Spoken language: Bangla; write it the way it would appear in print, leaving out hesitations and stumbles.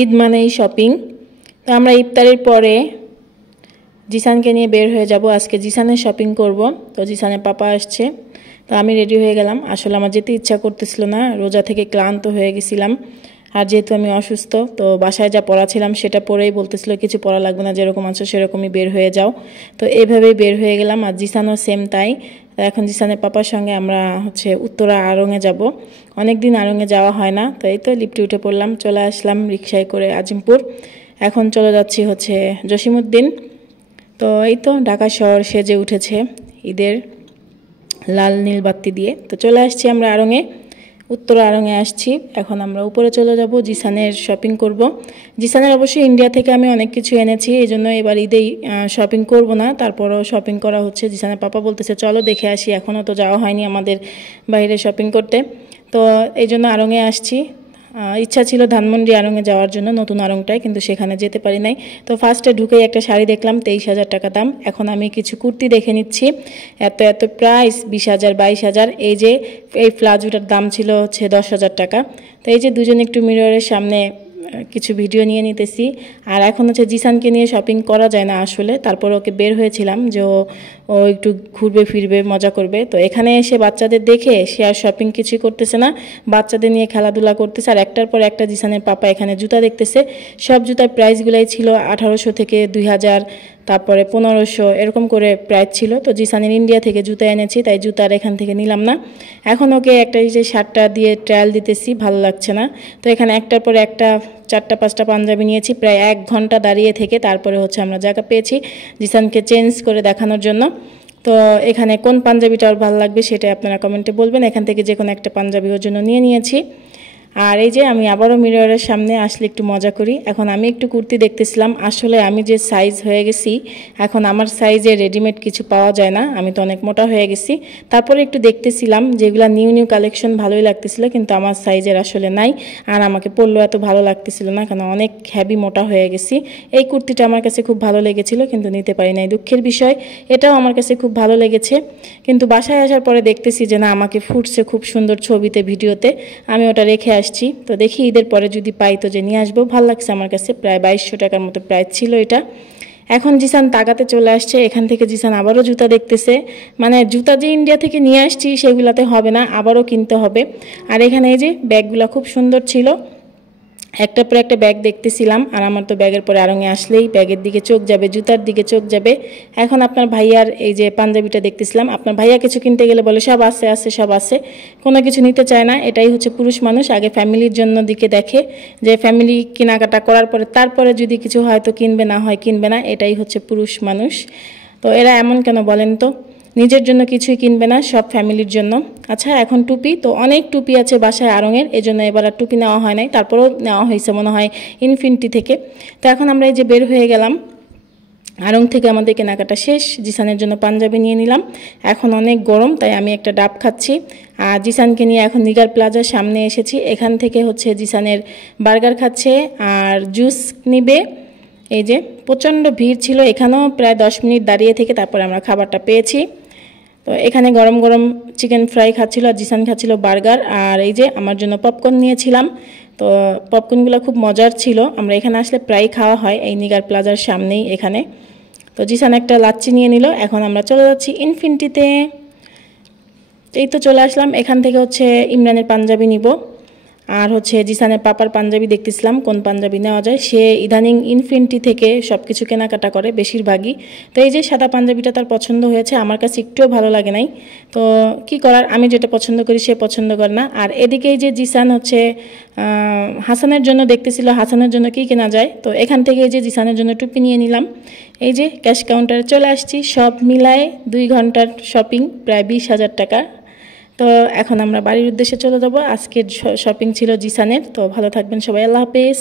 ঈদ মানেই শপিং। তো আমরা ইফতারের পরে জিসানকে নিয়ে বের হয়ে যাব। আজকে জিসানের শপিং করব। তো জিসানের পাপা আসছে, তো আমি রেডি হয়ে গেলাম। আসলে আমার যেতে ইচ্ছা করতেছিল না, রোজা থেকে ক্লান্ত হয়ে গেছিলাম। আর যেহেতু আমি অসুস্থ, তো বাসায় যা পড়া ছিলাম সেটা পরেই বলতেছিল কিছু পড়া লাগবে না, যেরকম আছো সেরকমই বের হয়ে যাও। তো এইভাবেই বের হয়ে গেলাম। আর জিসানও সেম তাই। এখন জিসানের পাপার সঙ্গে আমরা উত্তরা আড়ংয়ে যাব। অনেক দিন আড়ংয়ে যাওয়া হয় না, তো এই তো লিফটে উঠে পড়লাম, চলে আসলাম রিকশায় করে আজিমপুর। এখন চলে যাচ্ছি জসিমউদ্দিন। তো এই তো ঢাকা শহর সেজে উঠেছে ঈদের লাল নীল বাতি দিয়ে। তো চলে আসছি আমরা আড়ংয়ে, উত্তর আড়ংয়ে আসছি। এখন আমরা উপরে চলে যাব, জিসানের শপিং করব। জিসানের অবশ্যই ইন্ডিয়া থেকে আমি অনেক কিছু এনেছি, এই জন্য এবার ঈদেই শপিং করব না, তারপরও শপিং করা হচ্ছে। জিসানের পাপা বলতেছে চলো দেখে আসি, এখনও তো যাওয়া হয়নি আমাদের বাইরে শপিং করতে। তো এই জন্য আড়ংয়ে আসছি। ইচ্ছা ছিল ধানমন্ডি আড়ংয়ে যাওয়ার জন্য, নতুন আড়ংটায়, কিন্তু সেখানে যেতে পারি নাই। তো ফার্স্টে ঢুকেই একটা শাড়ি দেখলাম 23,000 টাকা দাম। এখন আমি কিছু কুর্তি দেখে নিচ্ছি। এত এত প্রাইস, 20,000 22,000। এই প্লাজোটার দাম ছিল 10,000 টাকা। তো এই যে দুজন একটু মিররের সামনে কিছু ভিডিও নিয়ে নিতেছি। আর এখন জিসানকে নিয়ে শপিং করা যায় না আসলে, তারপর ওকে বের হয়েছিলাম যে ও একটু ঘুরবে ফিরবে মজা করবে। তো এখানে এসে বাচ্চাদের দেখে সে আর শপিং কিছুই করতেছে না, বাচ্চাদের নিয়ে খেলাধুলা করতেছে। আর একটার পর একটা জিসানের পাপা এখানে জুতা দেখতেছে। সব জুতার প্রাইসগুলাই ছিল 1800 থেকে 2000, তারপরে 1500, এরকম করে প্রাইস ছিল। তো জিসানের ইন্ডিয়া থেকে জুতা এনেছি, তাই জুতার এখান থেকে নিলাম না। এখন ওকে একটা যে শার্টটা দিয়ে ট্রায়াল দিতেছি, ভালো লাগছে না। তো এখানে একটার পরে একটা 4টা 5টা পাঞ্জাবি নিয়েছি, প্রায় 1 ঘন্টা দাঁড়িয়ে থেকে তারপরে আমরা জায়গা পেয়েছি জিসানকে চেঞ্জ করে দেখানোর জন্য। তো এখানে কোন পাঞ্জাবিটা ওর ভালো লাগবে সেটা আপনারা কমেন্টে বলবেন। এখান থেকে যে কোনো একটা পাঞ্জাবি ওর জন্য নিয়ে নিয়েছি। আর এই যে আমি আবারও মিররের সামনে আসলে একটু মজা করি। এখন আমি একটু কুর্তি দেখতেছিলাম। আসলে আমি যে সাইজ হয়ে গেছি, এখন আমার সাইজে রেডিমেড কিছু পাওয়া যায় না, আমি তো অনেক মোটা হয়ে গেছি। তারপরে একটু দেখতেছিলাম যেগুলো নিউ নিউ কালেকশন, ভালোই লাগতেছিল, কিন্তু আমার সাইজের আসলে নাই। আর আমাকে পরলেও এত ভালো লাগতেছিল না, কারণ অনেক হেভি মোটা হয়ে গেছি। এই কুর্তিটা আমার কাছে খুব ভালো লেগেছিল, কিন্তু নিতে পারি নাই, দুঃখের বিষয়। এটাও আমার কাছে খুব ভালো লেগেছে, কিন্তু বাসায় আসার পরে দেখতেছি যে না, আমাকে ফুটছে খুব সুন্দর ছবিতে ভিডিওতে, আমি ওটা রেখে আসছি। তো দেখি ঈদের পরে যদি পাই তো যে নিয়ে আসবো। ভালো লাগছে আমার কাছে, প্রায় 2200 টাকার মতো প্রাইস ছিল এটা। এখন জিসান তাকাতে চলে আসছে, এখান থেকে জিসান আবারও জুতা দেখতেছে। মানে জুতা যে ইন্ডিয়া থেকে নিয়ে আসছি সেগুলাতে হবে না, আবারও কিনতে হবে। আর এখানে এই যে ব্যাগগুলো খুব সুন্দর ছিল, একটার পর একটা ব্যাগ দেখতেছিলাম। আর আমার তো ব্যাগের পরে আড়ংয়ে আসলেই ব্যাগের দিকে চোখ যাবে, জুতার দিকে চোখ যাবে। এখন আপনার ভাইয়ার এই যে পাঞ্জাবিটা দেখতেছিলাম। আপনার ভাইয়া কিছু কিনতে গেলে বলে সব আছে আছে সব আছে, কোনো কিছু নিতে চায় না। এটাই পুরুষ মানুষ, আগে ফ্যামিলির জন্য দিকে দেখে, যে ফ্যামিলি কেনাকাটা করার পরে তারপরে যদি কিছু হয় তো কিনবে, না হয় কিনবে না। এটাই পুরুষ মানুষ। তো এরা এমন কেন বলেন তো? নিজের জন্য কিছুই কিনবে না, সব ফ্যামিলির জন্য। আচ্ছা, এখন টুপি তো অনেক টুপি আছে বাসায় আড়ংয়ের, এজন্য এবার আর টুপি নেওয়া হয় নাই, তারপরেও নেওয়া হয়েছে মনে হয় ইনফিনিটি থেকে। তো এখন আমরা এই যে বের হয়ে গেলাম আড়ং থেকে, আমাদের কেনাকাটা শেষ। জিসানের জন্য পাঞ্জাবি নিয়ে নিলাম। এখন অনেক গরম, তাই আমি একটা ডাব খাচ্ছি। আর জিসানকে নিয়ে এখন নিগার প্লাজার সামনে এসেছি। এখান থেকে জিসানের বার্গার খাচ্ছে আর জুস নিবে। এই যে প্রচণ্ড ভিড় ছিল, এখানেও প্রায় 10 মিনিট দাঁড়িয়ে থেকে তারপরে আমরা খাবারটা পেয়েছি। তো এখানে গরম গরম চিকেন ফ্রাই খাচ্ছিল, আর জিসান খাচ্ছিল বার্গার। আর এই যে আমার জন্য পপকর্ন নিয়েছিলাম। তো পপকর্নগুলো খুব মজার ছিল, আমরা এখানে আসলে প্রায় খাওয়া হয় এই নিগার প্লাজার সামনেই এখানে। তো জিসান একটা লাচ্ছি নিয়ে নিল। এখন আমরা চলে যাচ্ছি ইনফিনিটিতে। এই তো চলে আসলাম। এখান থেকে ইমরানের পাঞ্জাবি নিব, আর জিসানের পাপার পাঞ্জাবি দেখতেছিলাম কোন পাঞ্জাবি নেওয়া যায়। সে ইদানিং ইনফিনিটি থেকে সব কিছু কেনাকাটা করে বেশিরভাগই। তো এই যে সাদা পাঞ্জাবিটা তার পছন্দ হয়েছে, আমার কাছে একটুও ভালো লাগে নাই। তো কি করার, আমি যেটা পছন্দ করি সে পছন্দ করে না। আর এদিকে এই যে জিসান হাসানের জন্য দেখতেছিল, হাসানের জন্য কি কেনা যায়। তো এখান থেকে এই যে জিসানের জন্য টুপি নিয়ে নিলাম। এই যে ক্যাশ কাউন্টারে চলে আসছি, সব মিলায় 2 ঘন্টার শপিং, প্রায় 20,000 টাকা। তো এখন আমরা বাড়ির উদ্দেশ্যে চলে যাব। আজকের শপিং ছিল জিসানের। তো ভালো থাকবেন সবাই, আল্লাহ হাফেজ।